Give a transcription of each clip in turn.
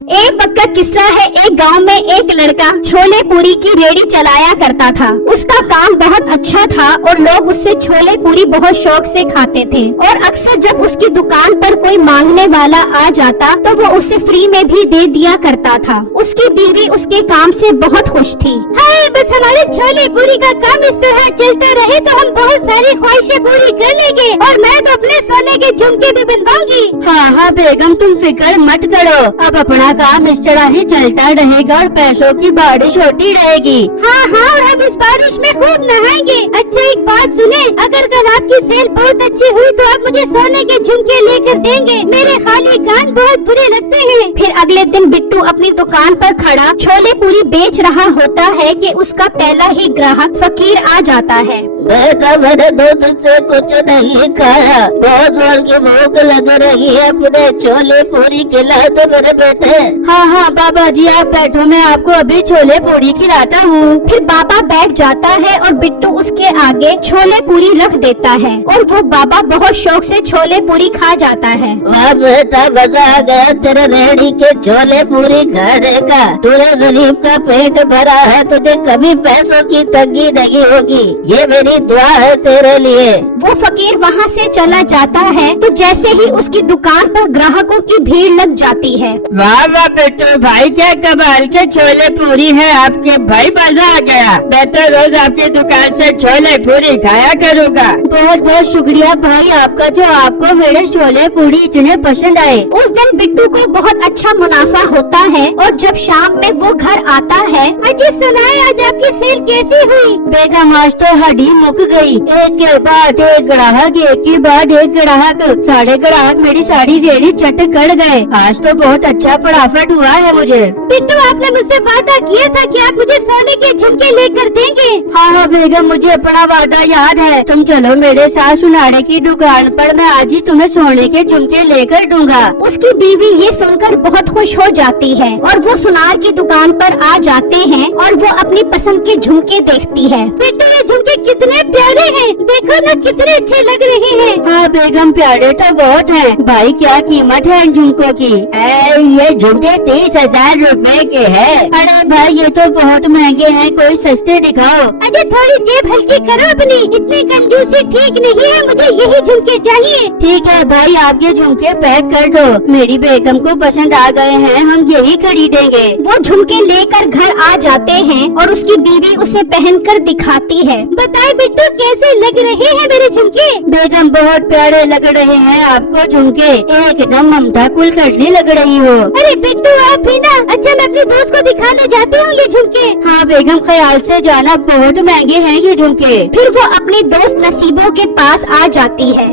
एक वक्त का किस्सा है। एक गांव में एक लड़का छोले पूरी की रेडी चलाया करता था। उसका काम बहुत अच्छा था और लोग उससे छोले पूरी बहुत शौक से खाते थे। और अक्सर जब उसकी दुकान पर कोई मांगने वाला आ जाता तो वो उसे फ्री में भी दे दिया करता था। उसकी बीवी उसके काम से बहुत खुश थी। हाय, बस हमारे छोले पूरी का काम इस तरह चलता रहे तो हम बहुत सारी ख्वाहिशें पूरी कर लेंगे और मैं तो अपने सोने के झुमके भी बनवाऊंगी। हाँ बेगम, तुम फिक्र मत करो, अब अपना काम इस तरह ही चलता रहेगा और पैसों की बारिश होती रहेगी। हाँ, और हम इस बारिश में खूब नहाएंगे। अच्छा, एक बात सुने, अगर कल आपकी सेल बहुत अच्छी हुई तो आप मुझे सोने के झुमके लेकर देंगे। मेरे खाली कान बहुत बुरे लगते हैं। फिर अगले दिन बिट्टू अपनी दुकान पर खड़ा छोले पूरी बेच रहा होता है कि उसका पहला ही ग्राहक फकीर आ जाता है। बेटा, मैंने 2 दिन से कुछ नहीं खाया, बहुत जोर की भूख लग रही है, अपने छोले पूरी खिला दे मेरे बेटे। हाँ बाबा जी, आप बैठो, मैं आपको अभी छोले पूरी खिलाता हूँ। फिर बाबा बैठ जाता है और बिट्टू उसके आगे छोले पूरी रख देता है और वो बाबा बहुत शौक से छोले पूरी खा जाता है। वाह बेटा, मजा आ गया तेरे रेहड़ी के छोले पूरी खाने का। तूने गरीब का पेट भरा है, तुझे कभी पैसों की तंगी नहीं होगी, ये मेरी दुआ है तेरे लिए। वो फकीर वहाँ से चला जाता है तो जैसे ही उसकी दुकान पर ग्राहकों की भीड़ लग जाती है। वाह बिट्टू भाई, क्या कमाल के छोले पूरी है आपके भाई, मजा आ गया। मैं तो रोज आपकी दुकान से छोले पूरी खाया करूँगा। बहुत बहुत शुक्रिया भाई आपका, जो आपको मेरे छोले पूरी इतने पसंद आए। उस दिन बिट्टू को बहुत अच्छा मुनाफा होता है और जब शाम में वो घर आता है, अजी सुनाए आज आपकी सेल कैसी हुई? बेगम, आज तो हड्डी मुक गई, एक के बाद एक ग्राहक, एक के बाद एक ग्राहक, सारे ग्राहक मेरी सारी रेडी चट कर गए। आज तो बहुत अच्छा प्रॉफिट हुआ है मुझे। बिट्टू, आपने मुझसे वादा किया था कि आप मुझे सोने के झुमके लेकर देंगे। हाँ बेगम, मुझे अपना वादा याद है। तुम चलो मेरे साथ सुनारे की दुकान पर, मैं आज ही तुम्हें सोने के झुमके लेकर दूंगा। उसकी बीवी ये सुनकर बहुत खुश हो जाती है और वो सुनार की दुकान पर आ जाते हैं और वो अपनी पसंद के झुमके देखती है। बिट्टू, ये झुमके कितने प्यारे हैं, देखो ना कितने अच्छे लग रहे हैं। हाँ बेगम, प्यारे तो बहुत हैं। भाई क्या कीमत है इन झुमकों की? ये झुमके 30,000 रुपए के हैं। अरे भाई, ये तो बहुत महंगे हैं, कोई सस्ते दिखाओ। अजय, थोड़ी जेब हल्की करो अपनी, इतनी कंजूसी ठीक नहीं है, मुझे यही झुमके चाहिए। ठीक है भाई, आपके झुमके पैक कर दो, मेरी बेगम को पसंद आ गए हैं, हम यही खरीदेंगे। वो झुमके लेकर घर आ जाते हैं और उसकी बीवी उसे पहनकर दिखाती है। बताए बिट्टू, कैसे लग रहे हैं मेरे झुमके? बेगम, बहुत प्यारे लग रहे हैं आपको झुमके, एकदम ममता कुल करने लग रही हो। अरे बिट्टू, आप भी ना। अच्छा, मैं अपने दोस्त को दिखाने जाती हूँ ये झुमके। हाँ बेगम, ख्याल से जाना, बहुत महंगे हैं ये झुमके। फिर वो अपने दोस्त नसीबो के पास आ जाती है।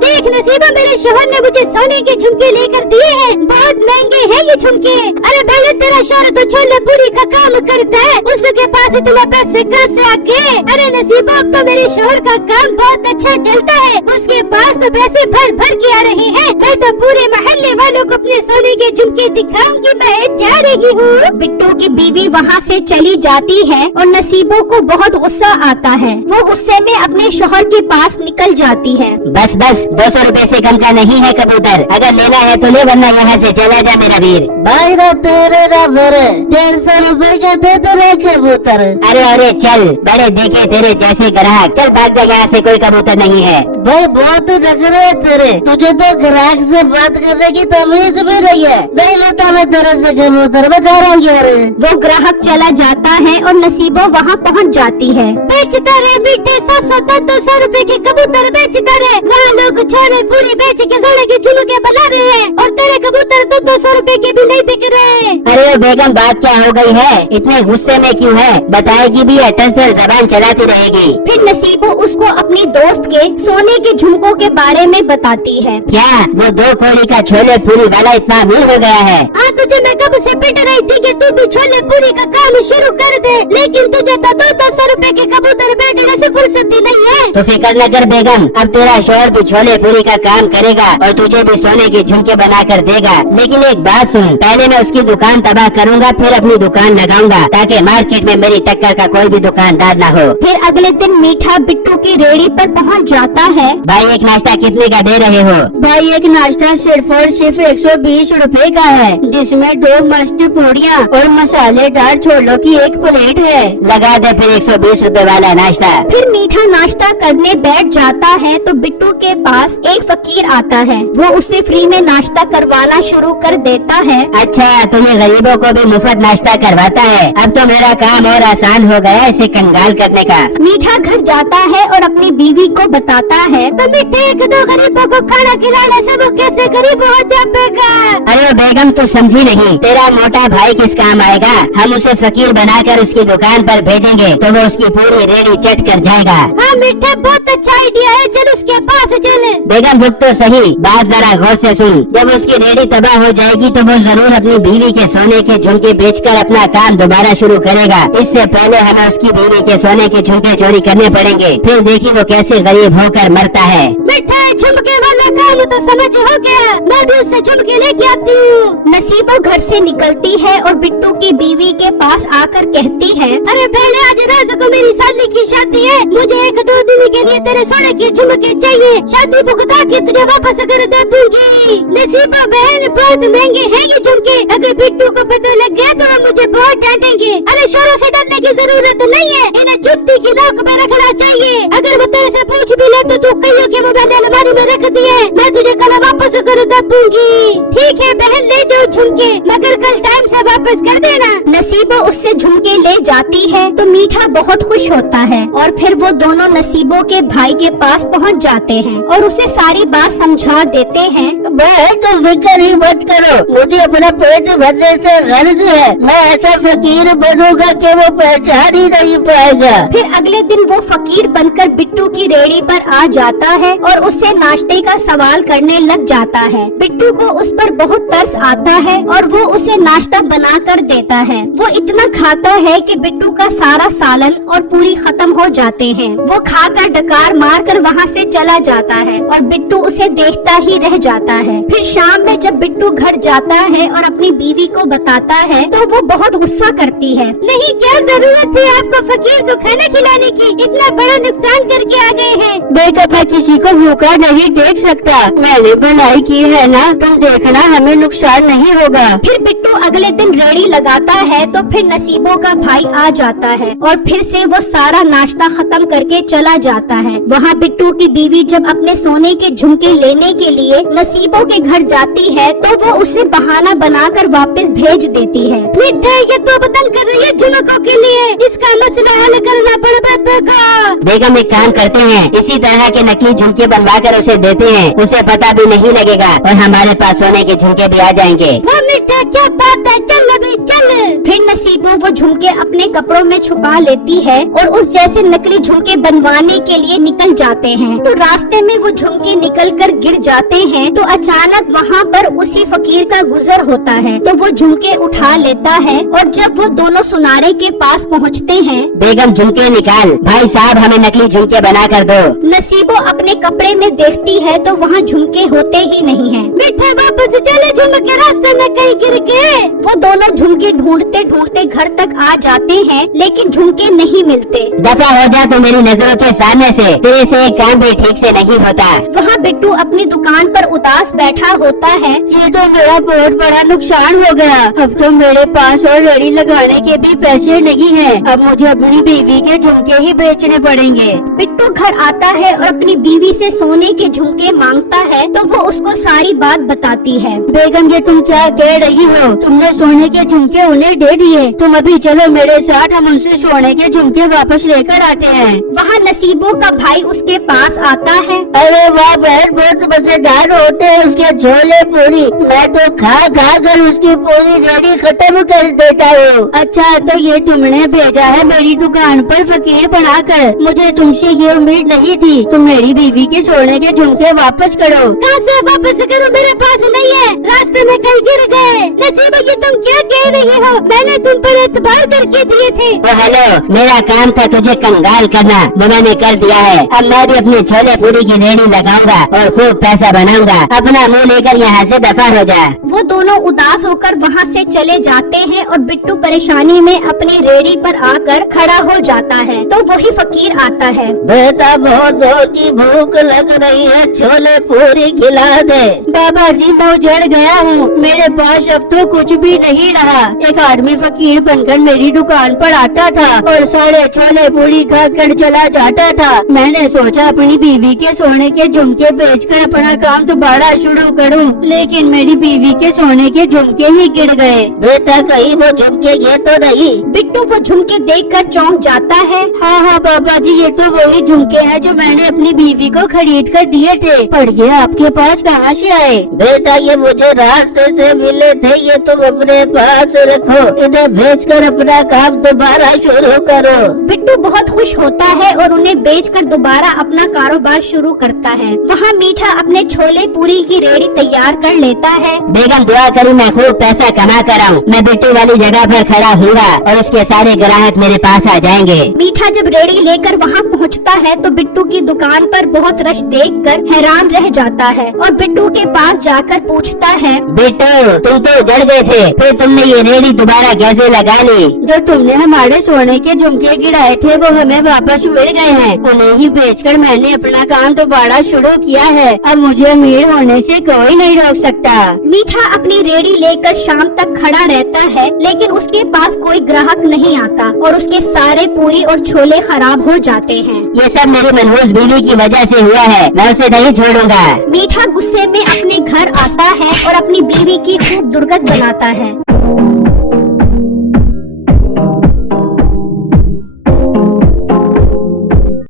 देख नसीबा, मेरे शोहर ने मुझे सोने के झुमके लेकर दिए हैं, बहुत महंगे हैं ये झुमके। अरे पहले तेरा शोहर तो छोले पूरी का काम करता है, उसके पास इतने पैसे कहाँ से आ गए? अरे नसीबा, अब तो मेरे शोहर का काम बहुत अच्छा चलता है, उसके पास तो पैसे भर भर के आ रहे हैं। मैं तो पूरे मोहल्ले वालों को अपने सोने के झुमके दिखाऊंगी, मैं जा रही हूँ। बिट्टू की बीवी वहाँ से चली जाती है और नसीबो को बहुत गुस्सा आता है। वो गुस्से में अपने शोहर के पास निकल जाती है। बस 200 रुपए से कम का नहीं है कबूतर, अगर लेना है तो ले, वरना यहाँ से चला जा मेरा वीर। भाई तेरे 150 रुपए का दे तेरे कबूतर। अरे चल, बड़े देखे तेरे जैसे ग्राहक, चल भाग जा, यहाँ से कोई कबूतर नहीं है। भाई बहुत लग रहे है तेरे, तुझे तो ग्राहक से बात करने की तमीज भी नहीं है। नहीं लेता मैं तेरे से कबूतर, बचा रहा हूँ यार। वो ग्राहक चला जाता है और नसीबो वहाँ पहुँच जाती है। बेचता रहे मीठे 100-200 रुपए के कबूतर बेचता रहे, वहाँ लोग छोले पूरी बेच के सोने के झुमके बना रहे हैं और तेरे कबूतर तो 200 रुपए के भी नहीं बिक रहे। अरे बेगम, बात क्या हो गई है, इतने गुस्से में क्यों है? बताएगी भी, अटल से जबान चलाती रहेगी। फिर नसीबो उसको अपनी दोस्त के सोने के झुमकों के बारे में बताती है। क्या वो 2 कौड़ी का छोले पूरी वाला इतना अमीर हो गया है? हाँ, तुझे मैं कब कब से पिट रही थी कि तू भी छोले पूरी का काम शुरू कर दे, लेकिन तुझे तो 200 रुपए के कबूतर बेचने से फुर्सत ही नहीं है। तो फिक्र न कर बेगम, अब तेरा शोहर भी छोले पूरी का काम करेगा और तुझे भी सोने के झुमके बना कर देगा। लेकिन एक बात सुन, पहले मैं उसकी दुकान तबाह करूंगा, फिर अपनी दुकान लगाऊंगा, ताकि मार्केट में मेरी टक्कर का कोई भी दुकानदार न हो। फिर अगले दिन मीठा बिट्टू की रेहड़ी पर पहुंच जाता है। भाई एक नाश्ता कितने का दे रहे हो? भाई एक नाश्ता सिर्फ और सिर्फ 120 रुपए का है, जिसमें 2 मस्त पूड़ियाँ और मसालेदार छोलों की एक प्लेट है। लगा दे फिर 120 रुपए वाला नाश्ता। फिर मीठा नाश्ता करने बैठ जाता है तो बिट्टू के पास एक फकीर आता है। वो उसे फ्री में नाश्ता करवाना शुरू कर देता है। अच्छा, तो ये गरीबों को भी मुफ्त नाश्ता करवाता है। अब तो मेरा काम और आसान हो गया इसे कंगाल करने का। मीठा घर जाता है और अपनी बीवी को बताता है, तो मीठे 1-2 गरीबों को खाना खिलाने से वो कैसे गरीब हो जाएगा? अरे बेगम तू समझी नहीं, तेरा मोटा भाई किस काम आएगा? हम उसे फकीर बनाकर उसकी दुकान पर भेजेंगे तो वो उसकी पूरी रेहड़ी चट कर जाएगा। हाँ मीठा, बहुत अच्छा आइडिया है, चल उसके पास चल। बेगम रुक तो सही, बात जरा गौर से सुन। जब उसकी रेहड़ी तबाह हो जाएगी तो वो जरूर अपनी बीवी के सोने के झुमके बेचकर अपना काम दोबारा शुरू करेगा। इससे पहले हमें उसकी बीवी के सोने के झुमके चोरी करने पड़ेंगे, फिर देखिए वो कैसे गरीब होकर मरता है। मिठाई झुमके वाला काम तो समझ हो गया, मैं भी उससे झुमके लेके आती हूँ। नसीबो घर से निकलती है और बिट्टू की बीवी के पास आकर कहती है, अरे बहन आज रात को मेरी साली की शादी है, मुझे 1-2 दिन के लिए तेरे सोने के झुमके चाहिए, शादी भुगता के तुझे वापस कर दे दूंगी। नसीबा बहन बहुत महंगे हैं ये झुमके, अगर बिट्टू को पता लग गया तो वो मुझे बहुत डांटेंगे। अरे शोरों से डरने की जरूरत नहीं है, इन्हें जुत्ती की नोक पे रखना चाहिए। अगर वो तेरे से पूछ भी ले तो तू कहियो कि वो मैंने अलमारी में रख दिए, मैं तुझे कल वापस कर दूंगी। ठीक है बहन, ले जाओ झुमके, मगर कल टाइम से वापस कर देना। नसीबो उससे झुमके ले जाती है तो मीठा बहुत खुश होता है और फिर वो दोनों नसीबो के भाई के पास पहुंच जाते हैं और उसे सारी बात समझा देते हैं। बहन तुम फिक्र ही मत करो, मुझे अपना पेट भरने से गर्ज है, मैं ऐसा फकीर बनूंगा कि वो पहचान ही नहीं पाएगा। फिर अगले दिन वो फकीर बनकर बिट्टू की रेहड़ी पर आ जाता है और उससे नाश्ते का सवाल करने लग जाता है। बिट्टू को उस पर बहुत तरस आता है और वो उसे नाश्ता बना कर देता है। वो इतना खाता है कि बिट्टू का सारा सालन और पूरी खत्म हो जाते हैं। वो खाकर डकार मारकर वहाँ से चला जाता है और बिट्टू उसे देखता ही रह जाता है। फिर शाम में जब बिट्टू घर जाता है और अपनी बीवी को बताता है तो वो बहुत गुस्सा करती है। नहीं, क्या जरूरत थी आपको फकीर को खाना खिलाने की, इतना बड़ा नुकसान करके आ गए हैं। बेटा मैं किसी को भूखा नहीं देख सकता, मैंने बनाई की है ना, तुम देखना हमें नुकसान नहीं होगा। फिर बिट्टू अगले दिन रेड़ी लगाता है तो फिर नसीबों का भाई आ जाता है और फिर से वो सारा नाश्ता खत्म करके चला जाता है। वहाँ बिट्टू की बीवी जब अपने सोने के झुमके लेने के लिए नसीबों के घर जाती है तो वो उसे बहाना बनाकर वापस भेज देती है। मिठाई ये तो बदन कर रही है झुमकों के लिए, इसका मसला हल करना पड़ेगा। बेगम एक काम करते हैं, इसी तरह के नकली झुमके बनवा कर उसे देते हैं, उसे पता भी नहीं लगेगा और हमारे पास सोने के झुमके भी आ जाएंगे। वो मिठा क्या बात है, चल अभी चल। फिर नसीबो वो झुमके अपने कपड़ों में छुपा लेती है और उस जैसे नकली झुमके बनवाने के लिए निकल जाते हैं। तो रास्ते में वो झुमके निकलकर गिर जाते हैं तो अचानक वहाँ पर उसी फकीर का गुजर होता है तो वो झुमके उठा लेता है और जब वो दोनों सुनारे के पास पहुँचते हैं, बेगम झुमके निकाल, भाई साहब हमें नकली झुमके बना कर दो। नसीबो अपने कपड़े में देखती है तो वहाँ झुमके होते ही नहीं हैं। मिठा वापस चले, झुमके रास्ते में कहीं गिर गए। वो दोनों झुमके ढूंढते ढूंढते घर तक आ जाते हैं लेकिन झुमके नहीं मिलते। दफा हो जा तो मेरी नजरों के सामने से, तेरे से एक काम भी ठीक से नहीं होता। वहाँ बिट्टू अपनी दुकान पर उदास बैठा होता है। ये तो मेरा बहुत बड़ा नुकसान हो गया, अब तो मेरे पास और रेडी लगाने के भी पैसे नहीं हैं। अब मुझे अपनी बीवी के झुमके ही बेचने पड़ेंगे। बिट्टू घर आता है और अपनी बीवी से सोने के झुमके मांगता है तो वो उसको सारी बात बताती है। बेगम ये तुम क्या कह रही हो, तुमने सोने के झुमके उन्हें दे दिए, तुम अभी चलो मेरे साथ, हम उनसे सोने के झुमके वापस लेकर आते हैं। वहाँ नसीबों का भाई उसके पास आता है। अरे वाह बहन, बहुत मजेदार होते हैं उसके छोले पूरी, मैं तो खा खा कर उसकी पूरी रेडी खत्म कर देता हूँ। अच्छा तो ये तुमने भेजा है मेरी दुकान पर फकीर बनाकर, मुझे तुमसे ये उम्मीद नहीं थी। तुम मेरी बीवी के सोने के झुमके वापस करो। कहाँ से वापस करूँ, मेरे पास नहीं है, रास्ते में कहीं गिर गए। नसीबा ये तुम क्या रही हो? मैंने तुम पर एतबार करके दिए थे। ओ हेलो, मेरा काम था तुझे कंगाल करना, वो मैंने कर दिया है। अब मैं भी अपनी छोले पूरी की रेडी लगाऊंगा और खूब पैसा बनाऊंगा। अपना मुंह लेकर यहाँ से दफा हो जा। वो दोनों उदास होकर वहाँ से चले जाते हैं और बिट्टू परेशानी में अपनी रेडी पर आकर खड़ा हो जाता है। तो वही फकीर आता है। बेटा बहुत जोर की भूख लग रही है, छोले पूरी खिला दे। बाबा जी मैं उजड़ गया हूँ, मेरे पास अब तो कुछ भी नहीं रहा। एक आदमी फकीर बनकर मेरी दुकान पर आता था और सारे छोले पूरी खाकर चला जाता था। मैंने सोचा अपनी बीवी के सोने के झुमके बेचकर अपना काम दोबारा शुरू करूं, लेकिन मेरी बीवी के सोने के झुमके ही गिर गए। बेटा कहीं वो झुमके ये तो नहीं? बिट्टू वो झुमके देखकर चौंक जाता है। हाँ बाबा जी, ये तो वही झुमके हैं जो मैंने अपनी बीवी को खरीद कर दिए थे, पर ये आपके पास कहाँ से आए? बेटा ये मुझे रास्ते से मिले थे, ये तुम अपने पास रखो, इन्हें बेचकर अपना काम दोबारा शुरू करो। बिट्टू बहुत खुश होता है और उन्हें बेचकर दोबारा अपना कारोबार शुरू करता है। वहाँ मीठा अपने छोले पूरी की रेडी तैयार कर लेता है। बेगम दुआ करी मैं खूब पैसा कमा कर आऊँ। मैं बिट्टू वाली जगह पर खड़ा हूँगा और उसके सारे ग्राहक मेरे पास आ जाएंगे। मीठा जब रेडी लेकर वहाँ पहुँचता है तो बिट्टू की दुकान पर बहुत रश देखकर हैरान रह जाता है और बिट्टू के पास जाकर पूछता है, बिट्टू तुम तो जड़ गए थे, फिर तुमने ये रेडी दोबारा कैसे लगा ली? जो तुमने हमारे सोने के झुमके गिराए थे वो हमें वापस मिल गए हैं, उन्हें ही बेचकर मैंने अपना काम दोबारा शुरू किया है। अब मुझे अमीर होने से कोई नहीं रोक सकता। मीठा अपनी रेडी लेकर शाम तक खड़ा रहता है, लेकिन उसके पास कोई ग्राहक नहीं आता और उसके सारे पूरी और छोले खराब हो जाते हैं। ये सब मेरी मनहूस बीवी की वजह से हुआ है, मैं उसे नहीं छोड़ूंगा। मीठा गुस्से में अपने घर आता है और अपनी बीवी की खूब दुर्गत बनाता है।